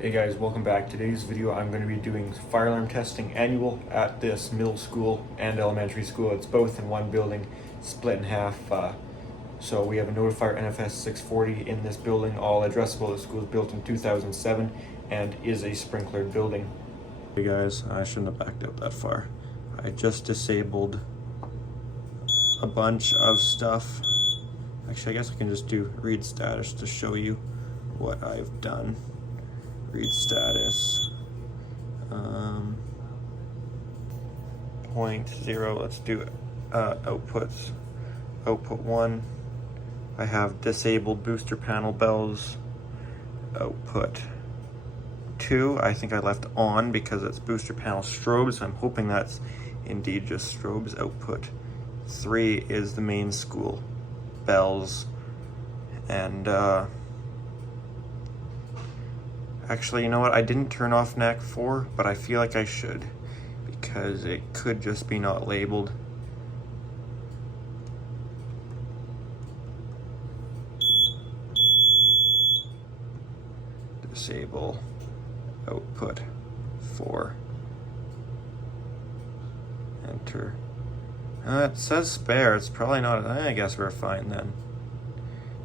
Hey guys, welcome back. Today's video I'm going to be doing fire alarm testing annual at this middle school and elementary school. It's both in one building, split in half. So we have a notifier NFS 640 in this building, all addressable. The school is built in 2007 and is a sprinklered building. Hey guys, I shouldn't have backed out that far. I just disabled a bunch of stuff. Actually, I guess I can just do read status to show you what I've done. Read status. 0.0. Let's do outputs. Output 1. I have disabled booster panel bells. Output 2. I think I left on because it's booster panel strobes. I'm hoping that's indeed just strobes. Output 3 is the main school bells. And actually, you know what? I didn't turn off NAC 4, but I feel like I should because it could just be not labeled. Disable output 4. Enter. It says spare. It's probably not. I guess we're fine then.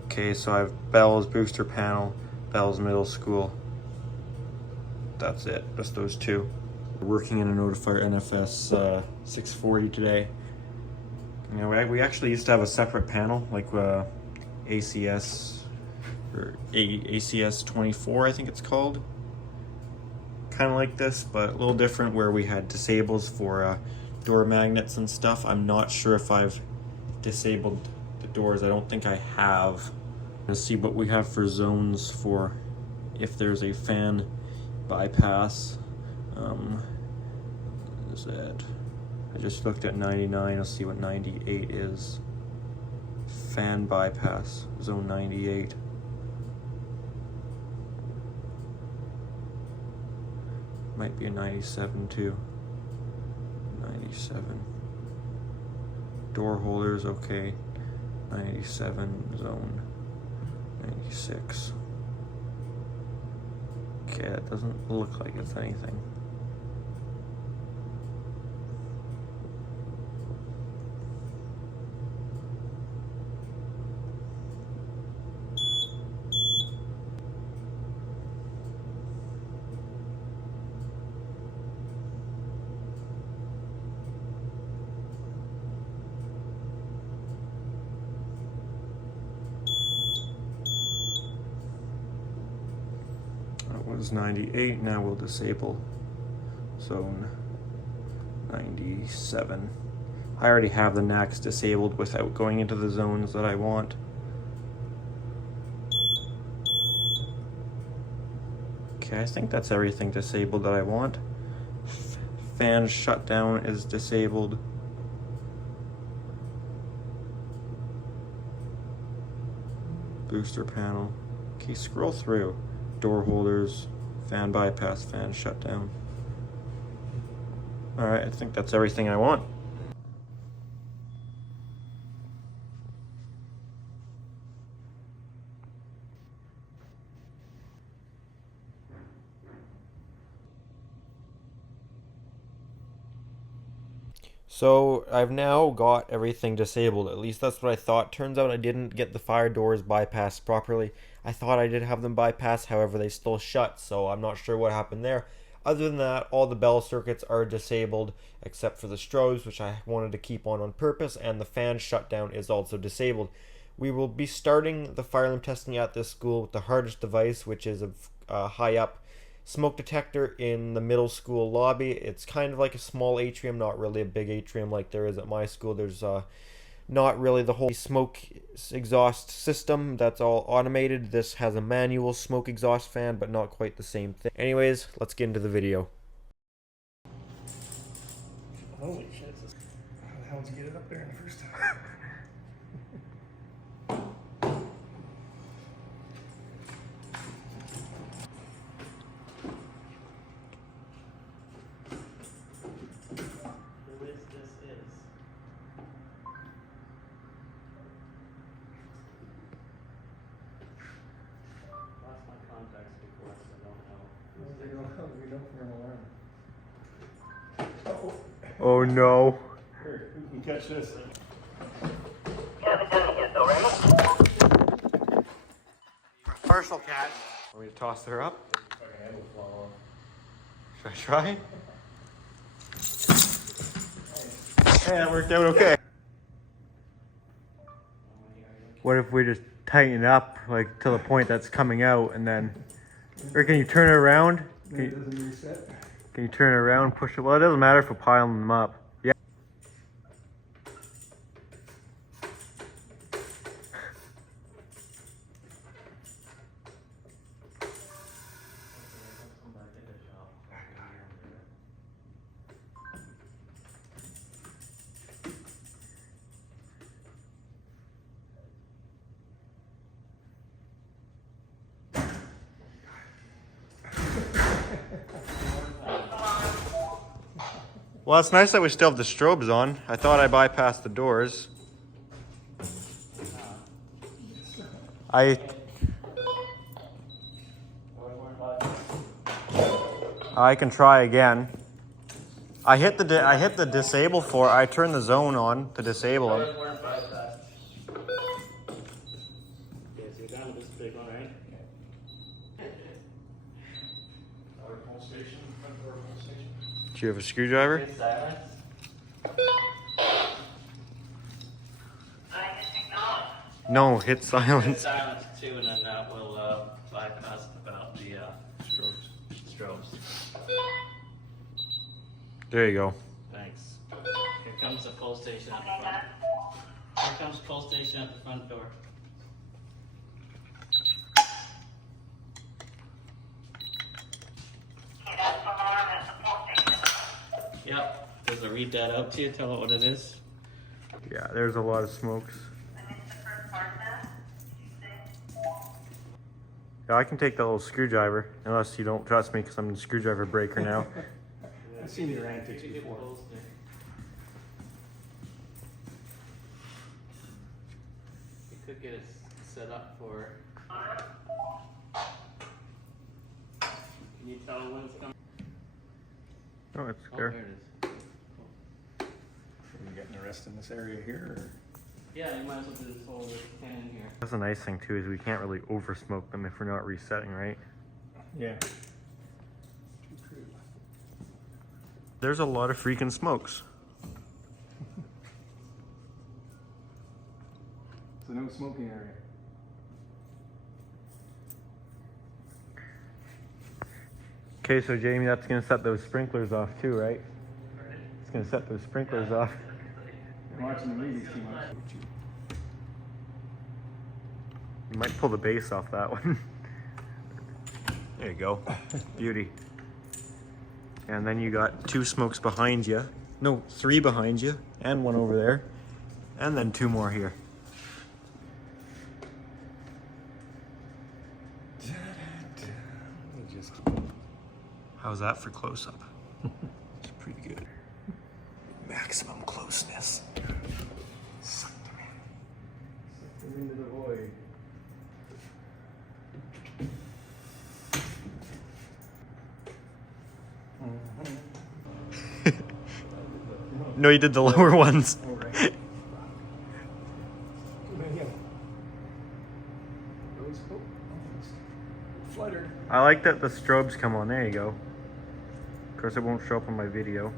Okay, so I have bells, booster panel, bells, middle school. That's it, just those two. We're working in a notifier NFS 640 today. You know, we actually used to have a separate panel, like ACS or ACS 24, I think it's called. Kind of like this, but a little different, where we had disables for door magnets and stuff. I'm not sure if I've disabled the doors. I don't think I have. Let's see what we have for zones for if there's a fan bypass. Is it? I just looked at 99. I'll see what 98 is. Fan bypass, zone 98. Might be a 97 too. 97. Door holders, okay. 97, zone 96. Okay, it doesn't look like it's anything. That was 98, now we'll disable zone 97. I already have the NACs disabled without going into the zones that I want. Okay, I think that's everything disabled that I want. Fan shutdown is disabled. Booster panel. Okay, scroll through. Door holders, fan bypass, fan shutdown. Alright, I think that's everything I want. So I've now got everything disabled. At least that's what I thought. Turns out I didn't get the fire doors bypassed properly. I thought I did have them bypassed, however they still shut, so I'm not sure what happened there. Other than that, all the bell circuits are disabled except for the strobes, which I wanted to keep on purpose, and the fan shutdown is also disabled. We will be starting the fire alarm testing at this school with the hardest device, which is a high up smoke detector in the middle school lobby. It's kind of like a small atrium, not really a big atrium like there is at my school. There's not really the whole smoke exhaust system. That's all automated. This has a manual smoke exhaust fan, but not quite the same thing. Anyways, let's get into the video. Holy shit. How the hell did you get it up there in the first time? Lost my contacts before, so I don't know. Oh no. Here, who can catch this? Partial catch. Want me to toss her up? Should I try? Hey, that worked out okay. What if we just tighten it up, like, to the point that's coming out, and then... Or can you turn it around? It doesn't reset. Can you turn it around, push it? Well, it doesn't matter if we're piling them up. Yeah. Well, it's nice that we still have the strobes on. I thought I bypassed the doors. I can try again. I hit the disable for. I turned the zone on to disable them. Okay, so you're down to this big one, right? Our pole station, front door pole station. Do you have a screwdriver? Hit silence. No, hit Hit silence. silence too, and then that will bypass about the strobes. There you go. Thanks. Here comes the pole station at the front. Here comes pole station at the front door. Yep. Does it read that out to you? Tell it what it is. Yeah, there's a lot of smokes. Yeah, I can take the little screwdriver, unless you don't trust me because I'm the screwdriver breaker now. I've seen your antics before. You could get it set up for. Can you tell when it's coming? Oh, it's Oh, there. there it is. Are you getting the rest in this area here? Or? Yeah, you might as well do this whole can in here. That's the nice thing too, is we can't really over smoke them if we're not resetting, right? Yeah. There's a lot of freaking smokes. So no smoking area. Okay, so Jamie, that's gonna set those sprinklers off too, right? It's gonna set those sprinklers off. I'm watching the movies too much. You might pull the base off that one. There you go. Beauty. And then you got 2 smokes behind you. No, 3 behind you. And 1 over there. And then 2 more here. How's that for close-up? It's pretty good. Maximum closeness. Suck them in. Into the void. No, you did the lower ones. Oh, right. Fluttered. I like that the strobes come on. There you go. Of course, it won't show up on my video.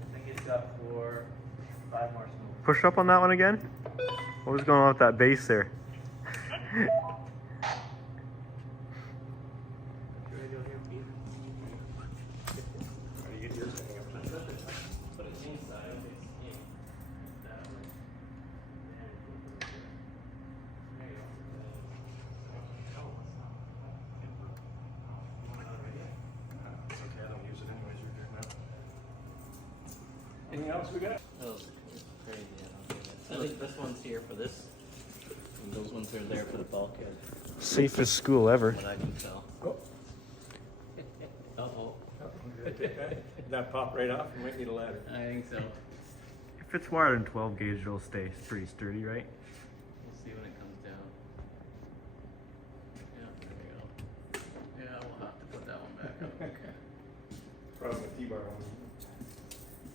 I think it's got 5 more smokes. Push up on that one again. What was going on with that base there? Put it inside. That way. There you It's okay, I don't use it anyways. You're doing that. Anything else we got? go. Those are crazy. I don't get it. I think this one's here for this. And those ones are there for the bulkhead. Safest school ever. What I can tell. Oh. Uh-oh. That pop right off. You might need a ladder. I think so. If it's wired in 12 gauge, it'll stay pretty sturdy, right? We'll see when it comes down. Yeah, there we go. Yeah, we'll have to put that one back up. Problem with T-bar on.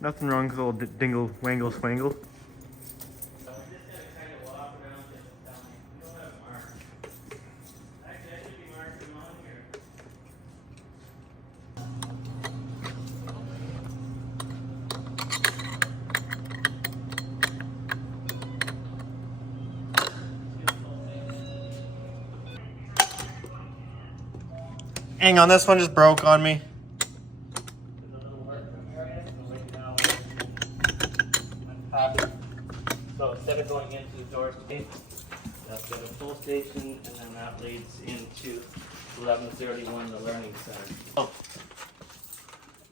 Nothing wrong with a little dingle, wangle, swangle. So we just gotta kind of walk around this down. We don't have marks. Actually, I should be marking them on here. Hang on, this one just broke on me. There's a little workroom area, so right now I'm happy. So instead of going into the door station, that's got a full station, and then that leads into 1131, the learning center. Oh,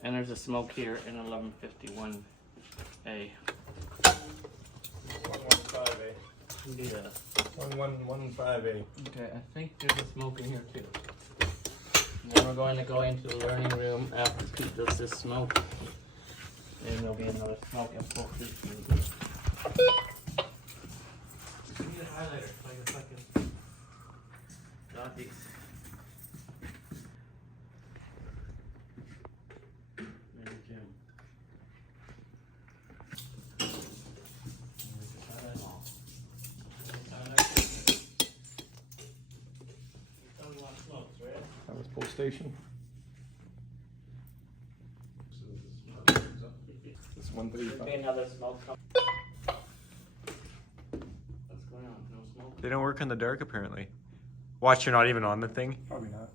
and there's a smoke here in 1151A. 115A. Yeah. 1115A. Okay, I think there's a smoke in here too. And then we're going to go into the learning room after Pete does this smoke. And there'll be another smoke and full station. We need a highlighter so I can fucking dot these. There's Jim. And we just highlight them all. Highlight this. You tell me what smokes, right? That was full station. It's Should be 135. another smoke coming. What's going on? No smoke? They don't work in the dark, apparently. Watch, you're not even on the thing. Probably not.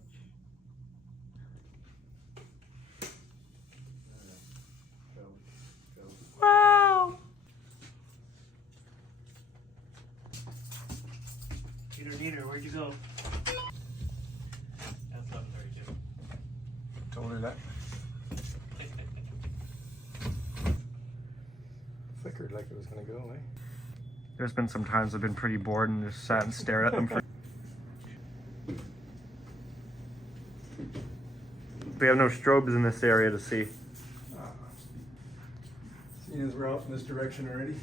Wow! Peter, where'd you go? That's 1132. Told her that. Flickered like it was gonna go, eh? There's been some times I've been pretty bored and just sat and stared at them for... We have no strobes in this area to see. Seeing as we're out in this direction already.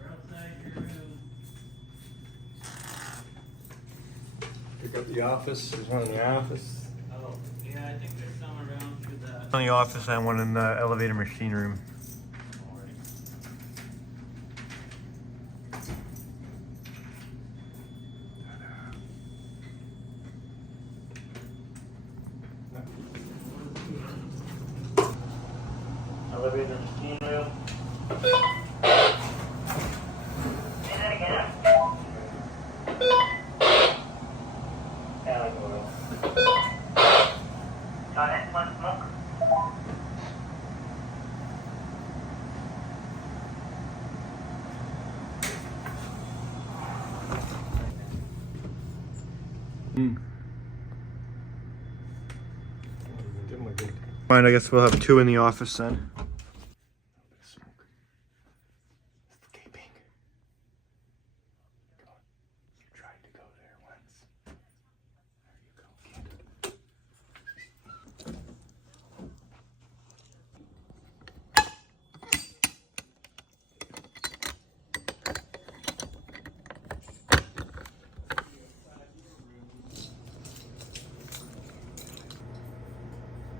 We're outside your room. Pick up the office. There's one in the office. Oh, yeah, I think there's some around through that. One in the office and one in the elevator machine room. Alright. Elevator machine room. Alley oil. Toilet, one smoke. Fine, I guess we'll have two in the office then. Smoke. Escaping. Come on. You tried to go there once. There you go, kid.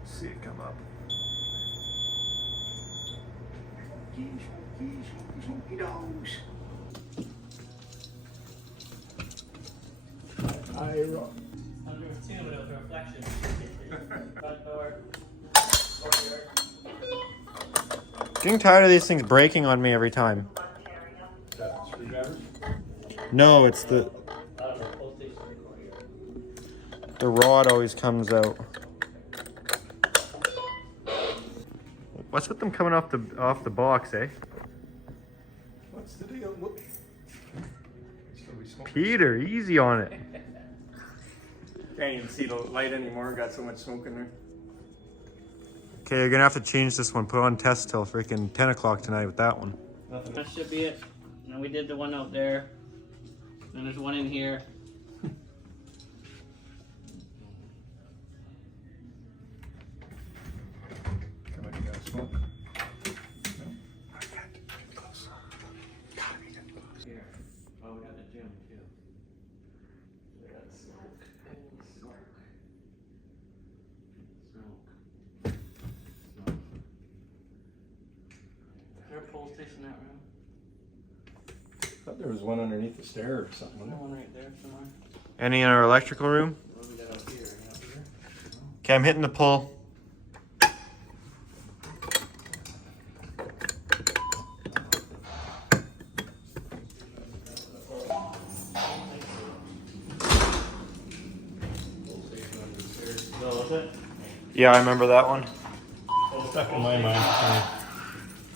See it come up. Smoky dogs. Under two with a reflection. Front door. Courtyard. Getting tired of these things breaking on me every time. Is that screwdriver? No, it's the I don't know, full station courtyard. the rod always comes out. What's with them coming off the box, eh? What's the deal? Whoop. Still be smoking. Peter, easy on it. Can't even see the light anymore. Got so much smoke in there. Okay, you're gonna have to change this one. Put on test till freaking 10 o'clock tonight with that one. Nothing. That should be it. And we did the one out there. Then there's one in here. one? No? I got to get close. Gotta be getting close. Here. Oh, we got the gym too. We got smoke. Smoke. Smoke. Smoke. Is there a pole station in that room? I thought there was one underneath the stair or something. Isn't there one right there somewhere? Any in our electrical room? What do we got up here? Any up here? Okay, I'm hitting the pull. No, was it? Yeah, I remember that one. It's stuck in my mind.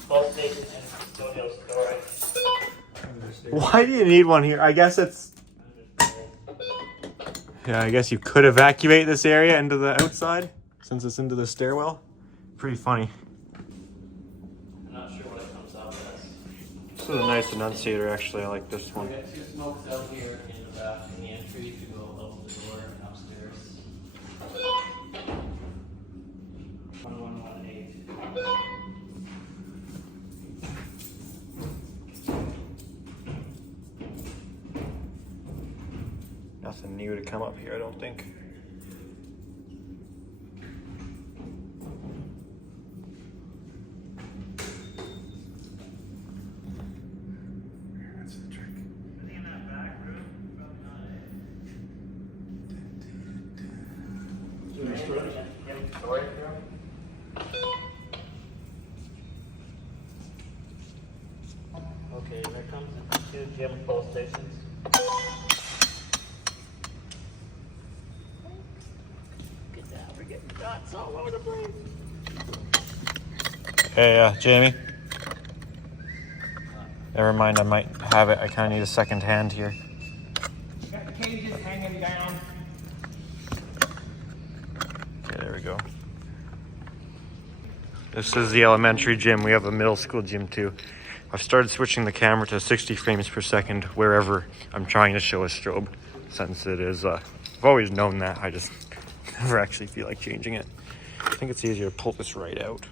Pole station and custodial storage. Why do you need one here? I guess it's... Yeah, I guess you could evacuate this area into the outside since it's into the stairwell. Pretty funny. I'm not sure what it comes out as. This is a nice enunciator, actually. I like this We one. got two smokes out here in the back, in the entry to go out the door and upstairs. 1118. Nothing new to come up here, I don't think. That's the trick. In that back room? Probably not storage room? Okay, there comes the two gym pole stations. Get that, we're getting dots all over the place. Hey, Jamie. Never mind, I might have it. I kind of need a second hand here. Got the cages hanging down. Okay, there we go. This is the elementary gym. We have a middle school gym too. I've started switching the camera to 60 frames per second wherever I'm trying to show a strobe, since it is, I've always known that. I just never actually feel like changing it. I think it's easier to pull this right out.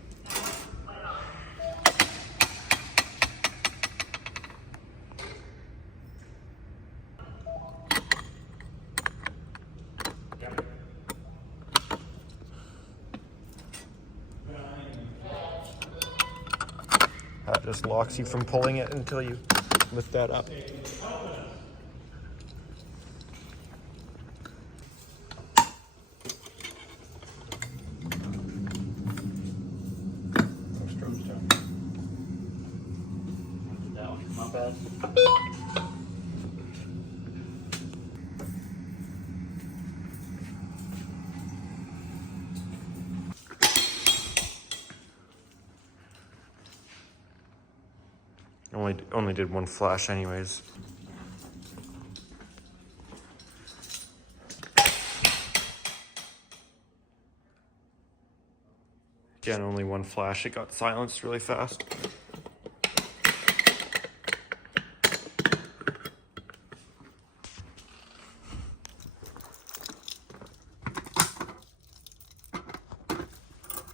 That just locks you from pulling it until you lift that up. Strobe's down. Did that one come up as? Only did one flash anyways. Again, only one flash. It got silenced really fast.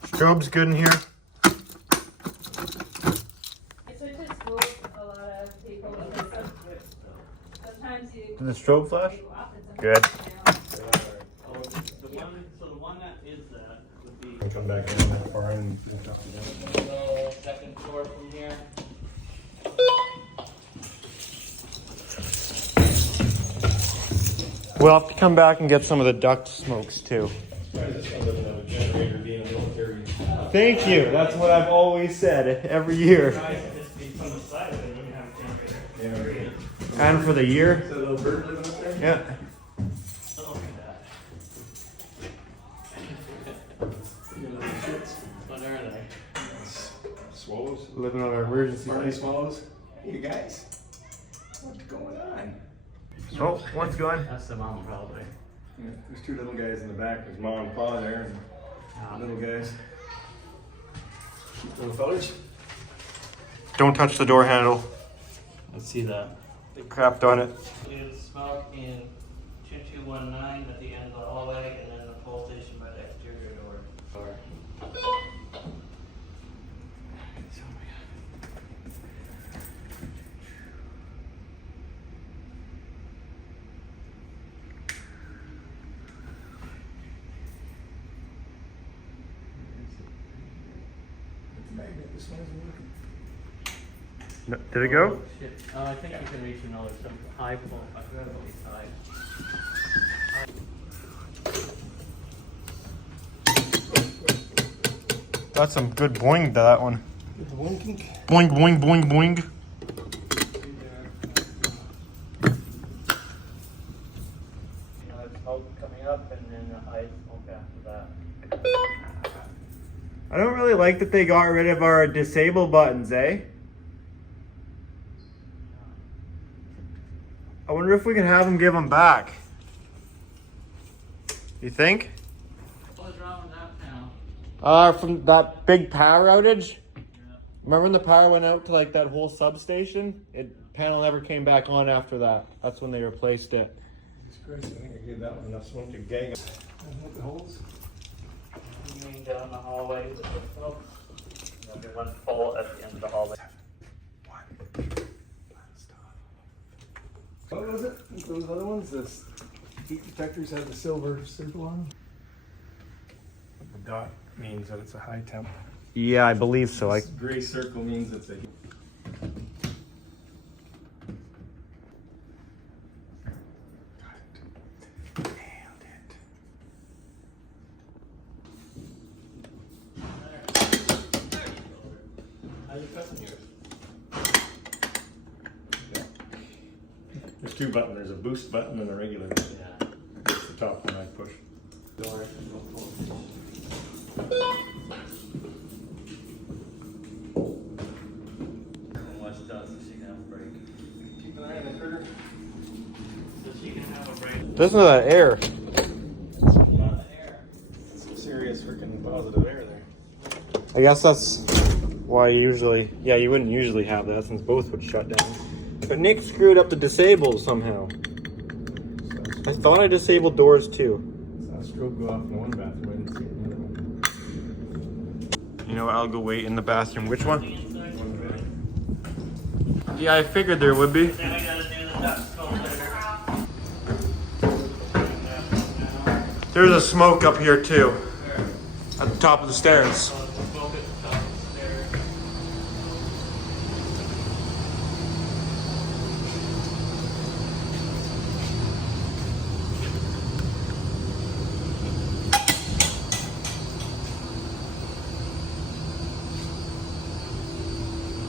Strobe's good in here. Did the strobe flash? Good. Oh, so the one that is that would be I'll come back in that far and lift off the down. the second floor from here. We'll have to come back and get some of the duct smokes too. Generator being a military. Thank you. That's what I've always said every year. Guys, just be from the side of it, you can have a generator. Yeah. And for the year. Is that a little bird living up there? Yeah. Oh, look at that. You little shits. What are they? Swallows. Living on our emergency. Marley swallows. Hey, you guys. What's going on? Oh, one's gone. That's the mom probably. Yeah, there's two little guys in the back. There's mom and pa there, and little guys. Little fellas. Don't touch the door handle. Let's see that. They crapped on it. You smoke in 2219 at the end of the hallway, and then the pole station by the exterior door. This one isn't working. No, did it go? Oh, shit. I think you can reach another some high pull. I forgot about these high. Got some good boing to that one. Boinking. Boing, boing, boing, boing. Smoke coming up and then the high smoke after that. I don't really like that they got rid of our disable buttons, eh? I wonder if we can have them give them back. You think? What's wrong with that panel? From that big power outage. Yeah. Remember when the power went out to like that whole substation? Panel never came back on after that. That's when they replaced it. It's crazy. I think I gave that one enough smoke to gag it. The holes. You mean down the hallway with the smoke? There'll be one full at the end of the hallway. What was it? Those other ones? The heat detectors had the silver circle on them? The dot means that it's a high temp. Yeah, I believe so. This gray circle means it's a heat. There's two buttons. There's a boost button and a regular button. Yeah. It's the top one I push. Door. Watch does so she can have a break. Keep an eye on the critter. So she can have a break. Listen to that air. On the air. Some serious freaking positive air there. I guess that's why you wouldn't usually have that since both would shut down. But Nick screwed up the disable somehow. I thought I disabled doors too. Saw a strobe go off in one bathroom. I didn't see it in the other one. You know what, I'll go wait in the bathroom. Which one? One bed. Yeah, I figured there would be. Then we gotta do the duct filter. There's a smoke up here too. At the top of the stairs.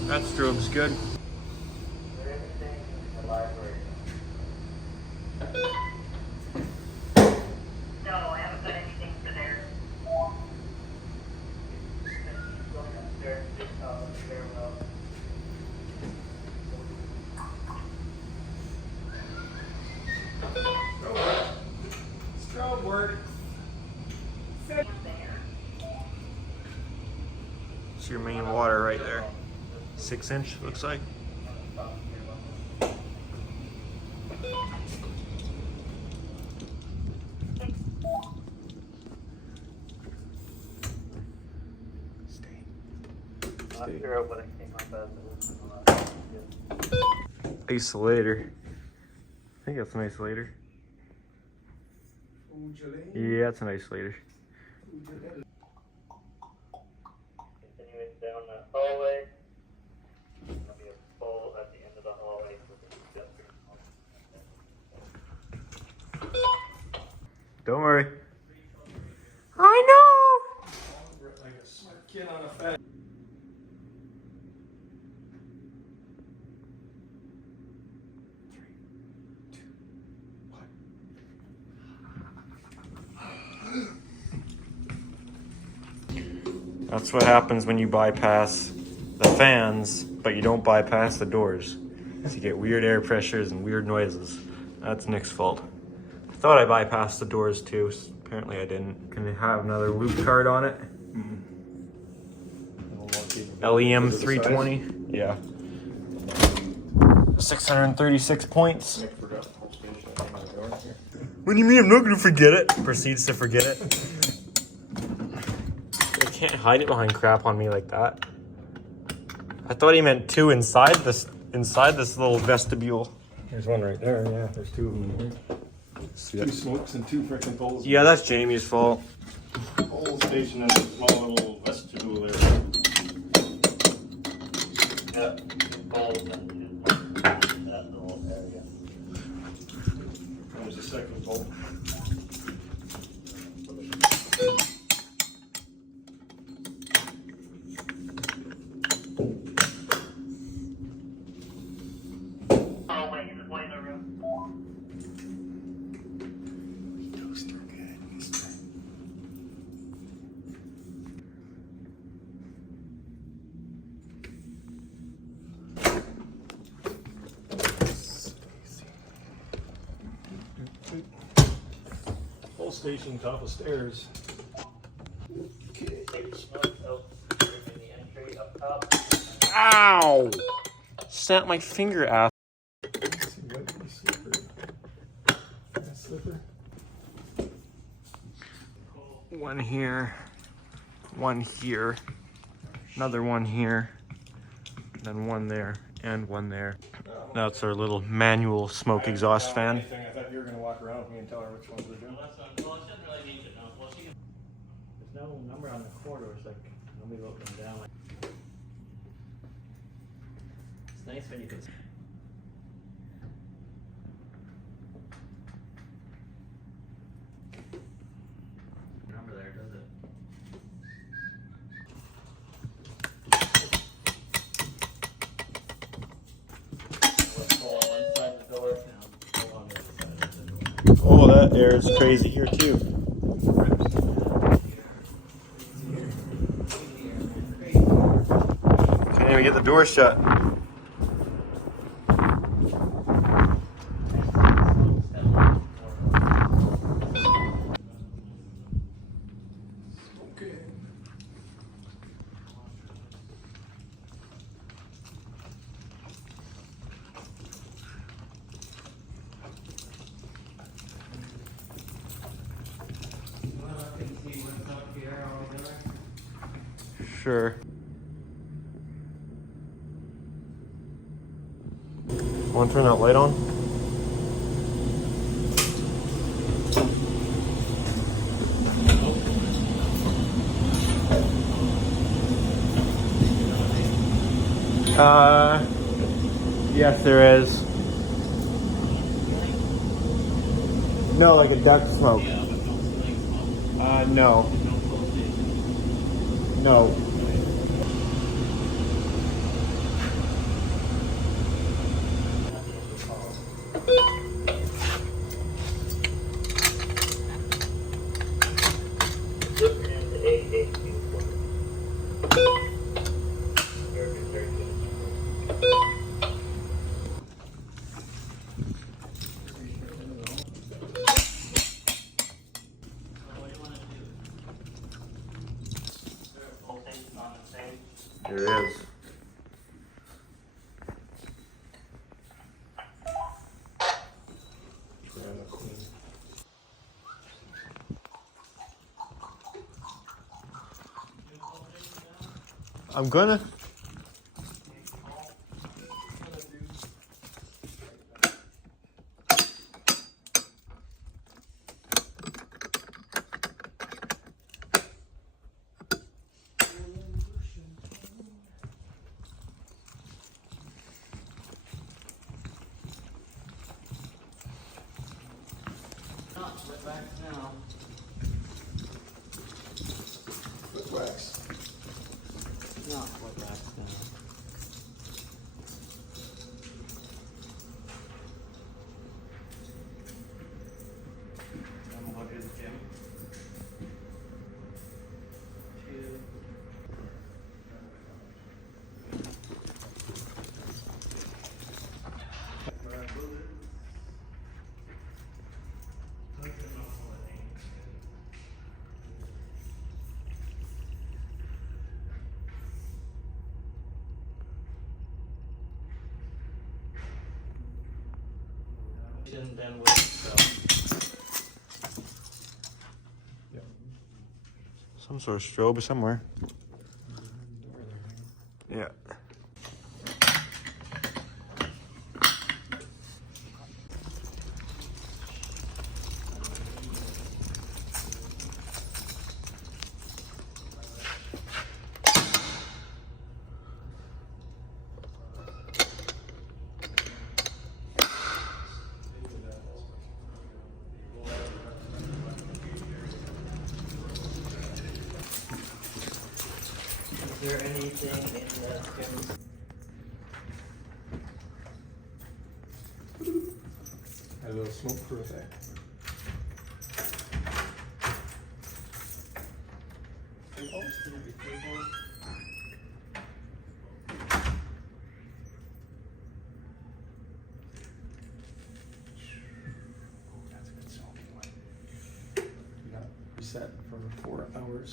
That strobe's good. Everything in the library. No, I haven't got anything for there. Going upstairs to the stairwell. Strobe work. It's your main water right there. 6-inch looks like. Not sure what it came up as. Isolator. I think that's an isolator. Yeah, it's an isolator. Continuing down the hallway. There'll be a pole at the end of the hallway for the Don't worry. I know! Like a smart kid on a fat. That's what happens when you bypass the fans, but you don't bypass the doors. So you get weird air pressures and weird noises. That's Nick's fault. I thought I bypassed the doors too. Apparently I didn't. Can it have another loop card on it? LEM 320. Yeah. 636 points. Nick forgot the whole station on the door here. What do you mean I'm not gonna forget it? Proceeds to forget it. You can't hide it behind crap on me like that. I thought he meant two inside this little vestibule. There's one right there, yeah. There's two of them in here. Two smokes and two frickin' poles. Yeah, that's Jamie's fault. The whole station has a small little vestibule there. Yep. Bolt and that little area. There's a second bolt. Hallway in the boiler room. Toaster, good. Toaster. Full station, top of stairs. Okay. Take the smoke out in the entry up top. Ow! Snapped my finger out. Let's see, white slipper. Fast slipper. One here, one here, another one here, then one there, and one there. That's our little manual smoke exhaust fan. I thought you were gonna walk around with me and tell her which ones we're doing. Well, that's not, well, it shouldn't really need to know. Well, she can, there's no number on the corridor, it's like, nobody wrote them down. It's nice when you can. Number there, does it? Let's pull on one side of the door, now pull on the other side of the door. Oh, that air is crazy here too. Can't even get the door shut. Okay. Sure. Want to turn that light on? Yes, there is. No, like a duct smoke. No. No. There is. I'm gonna. Wet wax now. Foot wax. Not wet wax now. I'm gonna go to the gym. 2. Then with Some sort of strobe somewhere. Yeah. there anything in the gym? A little smoke for effect. That's a good smoking one. We got reset for 4 hours.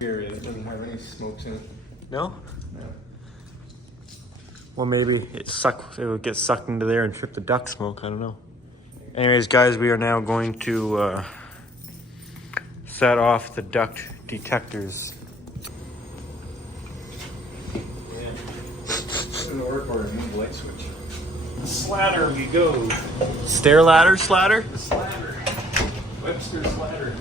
Here it doesn't have any smokes in it. No? No. Well, maybe it would get sucked into there and trip the duct smoke. I don't know. Anyways, guys, we are now going to set off the duct detectors. Doesn't work or remove light switch. Slatter we go. Stair ladder, slatter? The slatter. Webster slatter.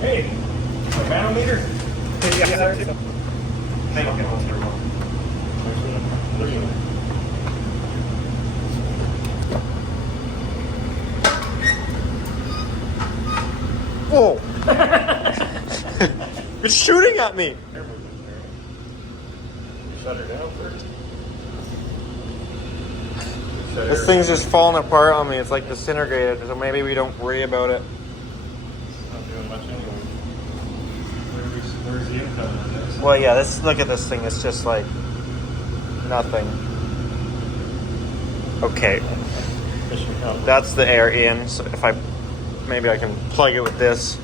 Hey, a manometer? Whoa! It's shooting at me! Shut her down first. This thing's just falling apart on me. It's like disintegrated, so maybe we don't worry about it. Not doing much anyway. Where's the income on this? Well, yeah, look at this thing. It's just like nothing. Okay, Mission accomplished. that's the air in. So if maybe I can plug it with this.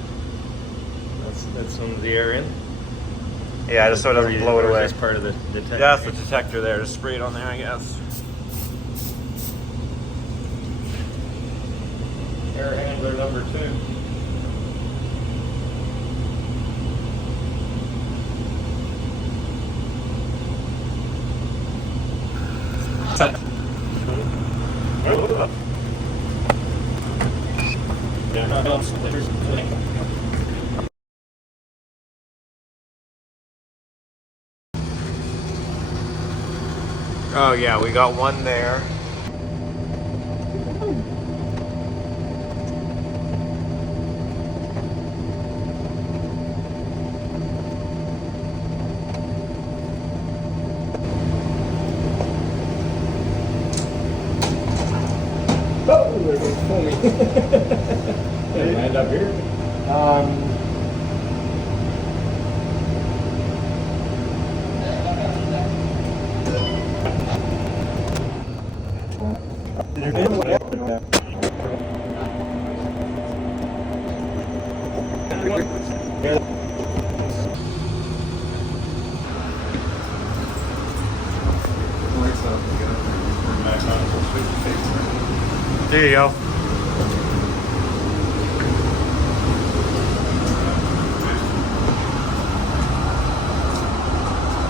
That's on the air in. Yeah, just so it doesn't blow it away. That's part of the detector. Yeah, that's the detector there. Just spray it on there, I guess. Air handler number 2. Oh yeah, we got one there. Oh, there goes foamy. Did it end up here? There you go.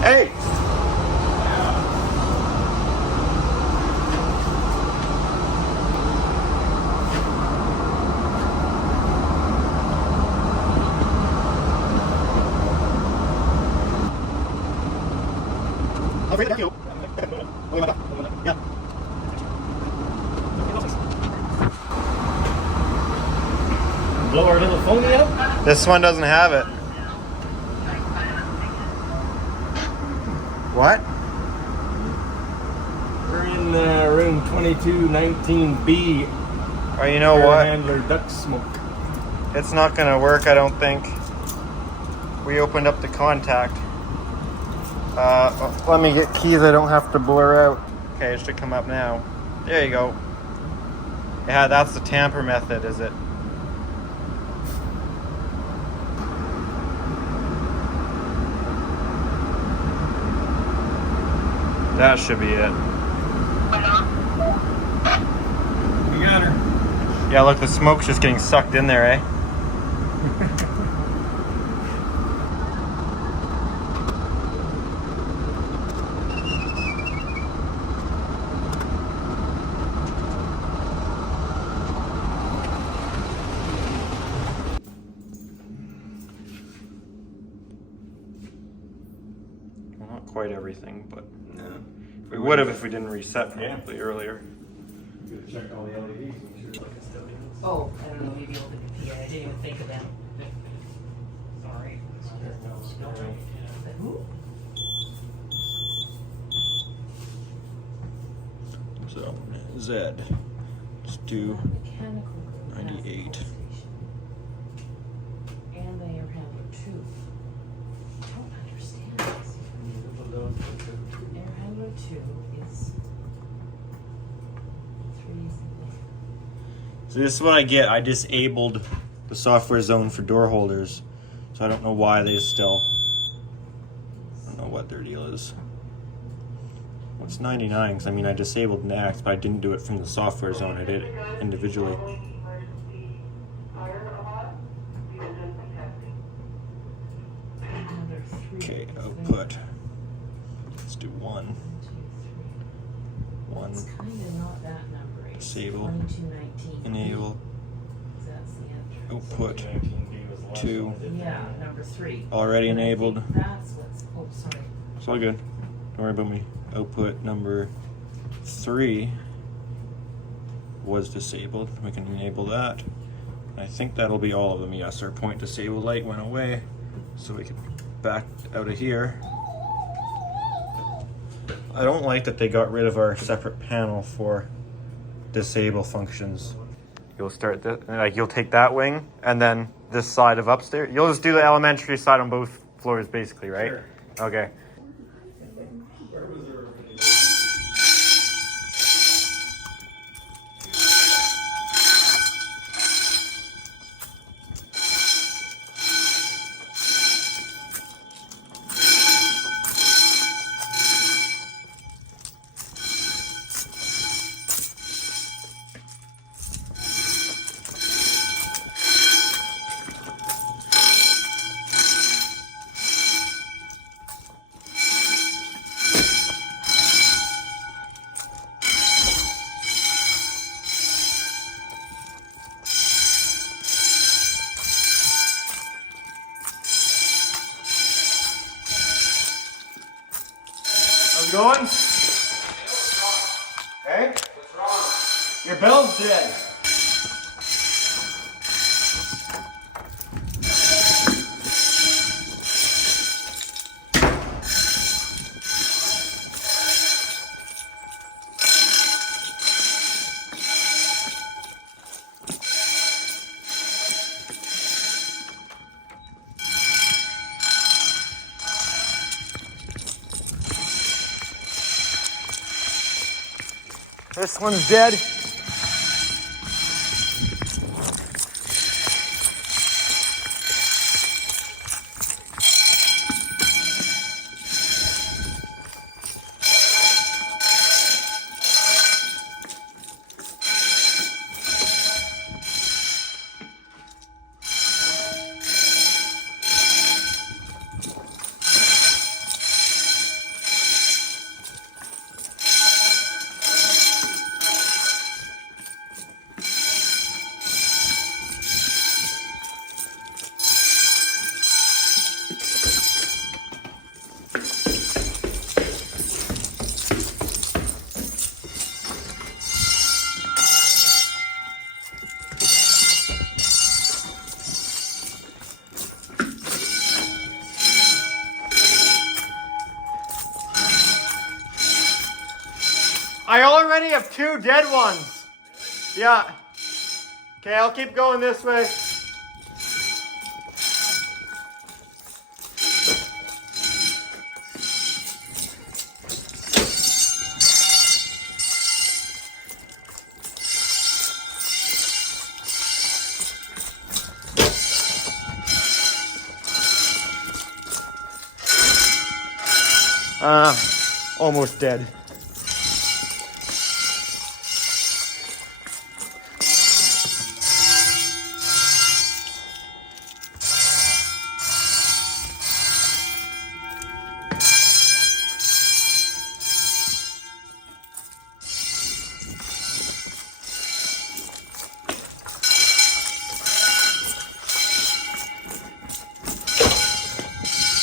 Hey! Blow our little phony up? This one doesn't have it. What? We're in room 2219B. Oh, you know Air what? handler duct smoke. It's not gonna work, I don't think. We opened up the contact. Let me get keys I don't have to blur out. Okay, it should come up now. There you go. Yeah, that's the tamper method, is it? That should be it. We got her. Yeah, look, the smoke's just getting sucked in there, eh? Well, not quite everything, but No. we would have if we didn't reset probably earlier. Could have checked all the LEDs. Make sure it's still in. Oh, I don't know, maybe I'll yeah, I didn't even think of them. Sorry. Who? So, Z. Let's do Mechanical group has 98. the pole station. And the air handler too. I don't understand this. Air handler 2 is 3 is So this is what I get. I disabled the software zone for door holders. So I don't know why they still... I don't know what their deal is. Well, it's 99 because I mean I disabled Next, but I didn't do it from the software zone. I did it individually. air handler 3. Okay, is output. Let's do 1. 1, 2, 3. 1. It's kind of not that number. It's Disable. 2219. Enable. That's the entrance. Output. 19B was the last 2. one I did. Yeah, number 3. Already And I think enabled. That's what's. Oh, sorry. It's all good. Don't worry about me. Output number 3 was disabled. We can enable that. I think that'll be all of them. Yes, our point disable light went away. So we can back out of here. I don't like that they got rid of our separate panel for disable functions. You'll start this, like you'll take that wing and then this side of upstairs. You'll just do the elementary side on both floors basically, right? Sure. Okay. Where was the How's it going? Hey? What's wrong? Your bell's dead. This one's dead. I already have 2 dead ones. Yeah. Okay, I'll keep going this way. Almost dead.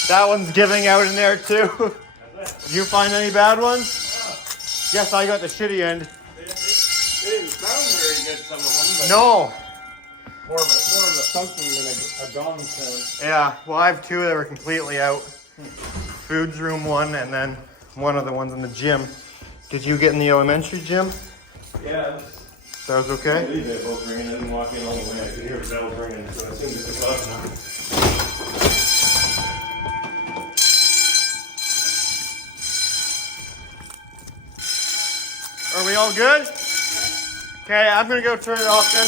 That one's giving out in there too. Did you find any bad ones? Yes, I got the shitty end. They didn't sound very good, some of them, but No. more of a thumping than a gong sound. Yeah, well, I have 2 that were completely out. Foods room 1, and then one of the ones in the gym. Did you get in the elementary gym? Yeah, That was I okay? believe they both ringing. I didn't walk in all the way. I could hear the bells ringing, so I assumed it's a clock now. Are we all good? Okay, I'm gonna go turn it off then.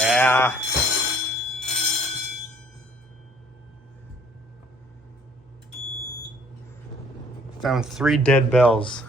Yeah. Found 3 dead bells.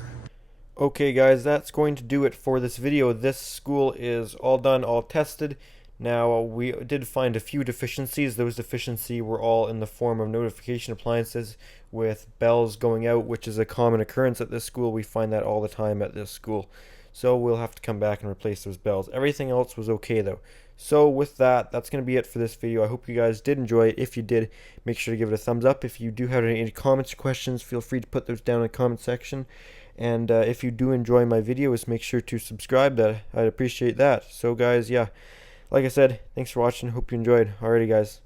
Okay guys, that's going to do it for this video. This school is all done, all tested. Now we did find a few deficiencies. Those deficiencies were all in the form of notification appliances with bells going out, which is a common occurrence at this school. We find that all the time at this school. So we'll have to come back and replace those bells. Everything else was okay though. So with that, that's going to be it for this video. I hope you guys did enjoy it. If you did, make sure to give it a thumbs up. If you do have any comments or questions, feel free to put those down in the comment section. And if you do enjoy my videos, make sure to subscribe. I'd appreciate that. So guys, yeah, like I said, thanks for watching. Hope you enjoyed. Alrighty guys.